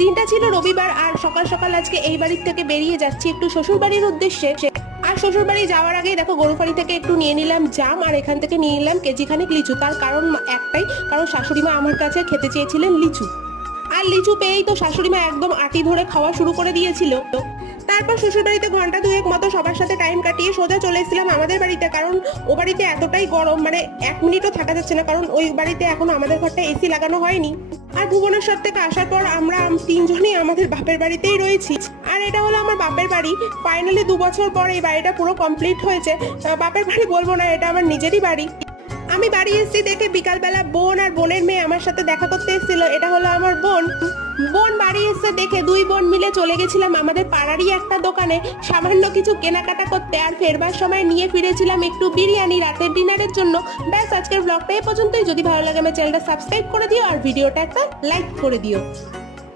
দিনটা ছিল রবিবার আর সকাল সকাল আজকে এই বাড়ির থেকে বেরিয়ে যাচ্ছি একটু শ্বশুর বাড়ির উদ্দেশ্যে। আর শ্বশুর বাড়ি যাওয়ার আগেই দেখো গরুফাড়ি থেকে একটু নিয়ে নিলাম জাম আর এখান থেকে নিয়ে নিলাম কেজিখানেক লিচু। তার কারণ একটাই, কারণ শাশুড়ি মা আমার কাছে খেতে চেয়েছিলেন লিচু। আর লিচু পেয়েই তো শাশুড়ি মা একদম আঁটি ধরে খাওয়া শুরু করে দিয়েছিল। তারপর শ্বশুর বাড়িতে ঘন্টা দুয়েক মতো সবার সাথে টাইম কাটিয়ে সোজা চলে এসেছিলাম আমাদের বাড়িতে, কারণ ও বাড়িতে এতটাই গরম মানে 1 মিনিটও থাকা যাচ্ছে না, কারণ ওই বাড়িতে এখন আমাদের ঘরটা এসি লাগানো হয়নি। আর ভুবনেশ্বর থেকে আসার পর আমরা তিনজনই আমাদের বাপের বাড়িতেই রয়েছি। আর এটা হলো আমার বাপের বাড়ি। ফাইনালি 2 বছর পর এই বাড়িটা পুরো কমপ্লিট হয়েছে। বাপের বাড়ি বলবো না, এটা আমার নিজেরই বাড়ি। আমি বাড়ি এসেছি দেখে বিকালবেলা বোন আর বোনের মেয়ে আমার সাথে দেখা করতে এসেছিল। এটা হলো আমার বোন। বোন বাড়ি এসে দেখে দুই বোন মিলে চলে গেছিলাম আমাদের পাড়ারই একটা দোকানে সামান্য কিছু কেনাকাটা করতে। আর ফেরবার সময় নিয়ে ফিরেছিলাম একটু বিরিয়ানি রাতের ডিনারের জন্য। ব্যাস, আজকের ব্লগটা এ পর্যন্তই। যদি ভালো লাগে আমার চ্যানেলটা সাবস্ক্রাইব করে দিও আর ভিডিওটা একটা লাইক করে দিও।